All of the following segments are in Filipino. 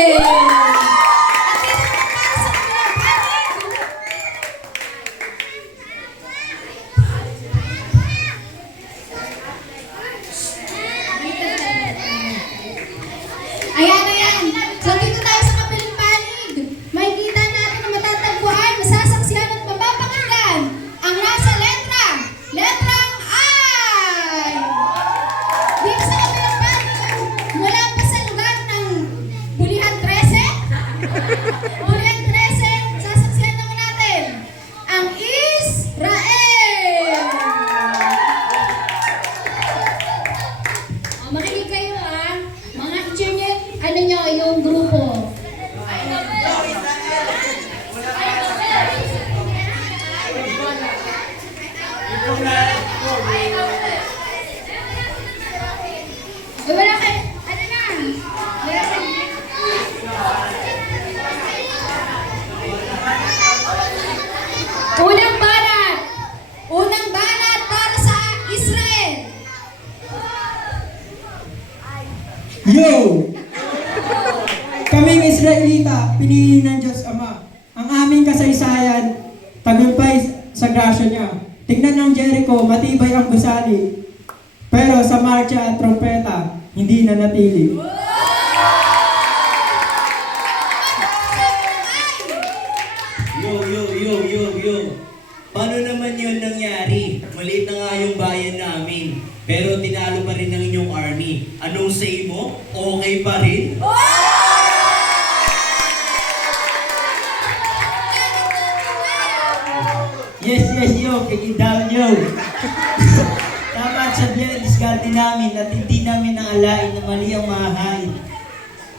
Ayan, ayan. So dito tayo sa kapiling panig. Makikita natin na matatagpuan, masasaksihan at mapapakinggan ang nasa letrang I. Dito sa kapiling panig, mula pa sa lugar ng Bulihan 13. Bulihan 13, sasaksihan naman natin ang Israel. Makinig kayo mga teacher niyo, ano nyo, yung grupo. Wala kayo, ano na? Unang banat para sa Israel. Yo! Kaming Israelita, pinili ng Diyos Ama. Ang aming kasaysayan, tagumpay sa grasya niya. Tingnan ng Jericho, matibay ang gusali. Pero sa marcha at trompeta, hindi na natili. Yo. Paano naman yun nangyari? Maliit na nga yung bayan namin. Pero tinalo pa rin ng inyong army. Anong say mo? Okay pa rin? Yes, yo, kicking down, yo. Tama at sabihan ang diskarte namin at hindi namin naalain na mali ang mahahain.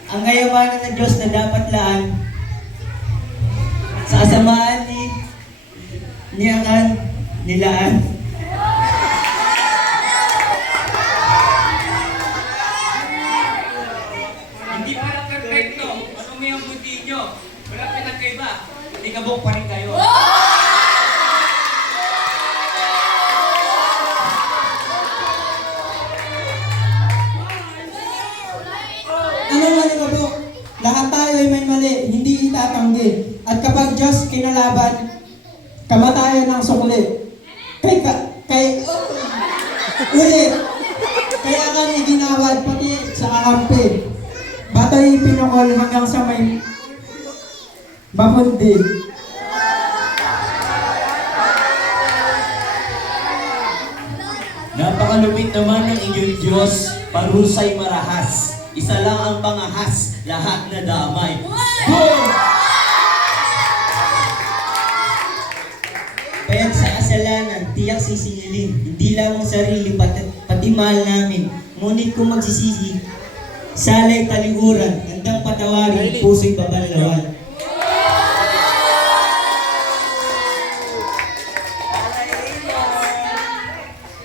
Ang kayamanan ng Diyos na dapat laan sa kasamaan nilaan. Hindi para perfecto. Ano may ang buti nyo? Wala pinagkaiba. Hindi kabok pa rin kayo. Ano mali ka po? Lahat tayo ay may mali, hindi itatanggi. At kapag Diyos kinalaban, kamatayan ng sukli. Ulit. Kaya kami ginawad pati sa kakampi. Bato'y pinukol hanggang sa may bamundi. Napakalupit naman ng inyong Diyos, parusay marahas. Isa lang ang pangahas, lahat na damay. Boom! Payag sa kasalanan, tiyak sisingilin. Hindi lamang sarili, pati mahal namin. Ngunit kung magsisisi, salay talikuran, handang patawarin, puso'y babanlawan.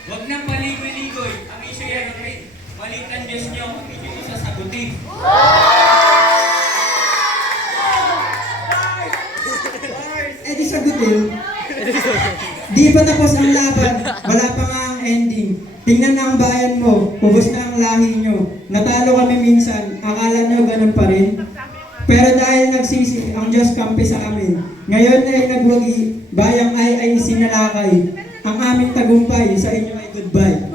Huwag nang paligoy-ligoy. Ang issue yan, okay? Maliit ang Diyos nyo. Hindi ko sasagutin. Di sagutin. Di pa tapos ang laban, wala pa nga ang ending. Tingnan na ang bayan mo, ubos na ang lahi nyo. Natalo kami minsan, akala nyo ganun pa rin. Pero dahil nagsisi, ang Diyos kampi sa amin. Ngayon ay nagwagi, bayang ay sinalakay. Ang aming tagumpay, sa inyo ay goodbye.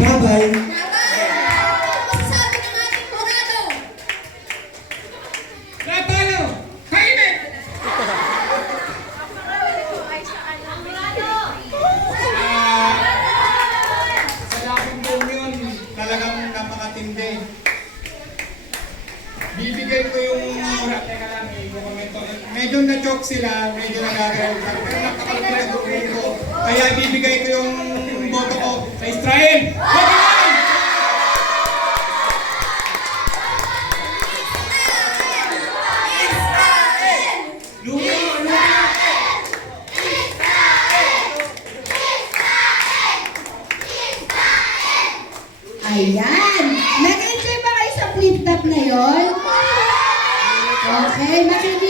Bye-bye. Masasabi ng ating Morado. Napalo! Kainit! Sa labing buong yun, talagang napakatindi. Bibigay ko yung teka lang, i-komento. Medyo na-choke sila, medyo nagagalaw sila. Pero napakalapit ang gawin ko. Kaya bibigay ko yung boto ko sa Israel! Ayan. Nag-enjoy ba kayo sa flip-top na yon? Okay, makinig